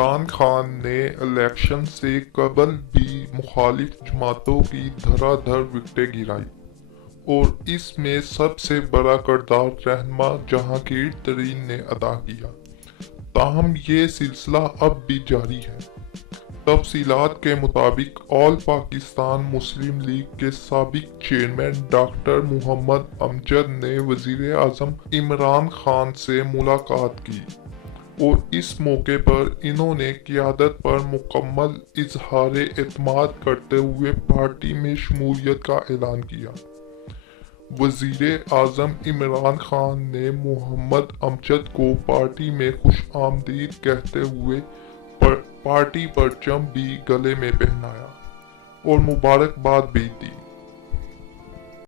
عمران خان نے الیکشن سے قبل بھی مخالف جماعتوں کی دھڑا دھڑ وکٹیں گرائی اور اس میں سب سے بڑا کردار رہنما جہانگیر ترین نے ادا کیا۔ تاہم یہ سلسلہ اب بھی جاری ہے۔ تفصیلات کے مطابق آل پاکستان مسلم لیگ کے سابق چیئرمین ڈاکٹر محمد امجد نے وزیر اعظم عمران خان سے ملاقات کی اور اس موقع پر انہوں نے قیادت پر مکمل اظہار اعتماد کرتے ہوئے پارٹی میں شمولیت کا اعلان کیا۔ وزیر اعظم عمران خان نے محمد امجد کو پارٹی میں خوش آمدید کہتے ہوئے پارٹی پرچم بھی گلے میں پہنایا اور مبارکباد بھی دی۔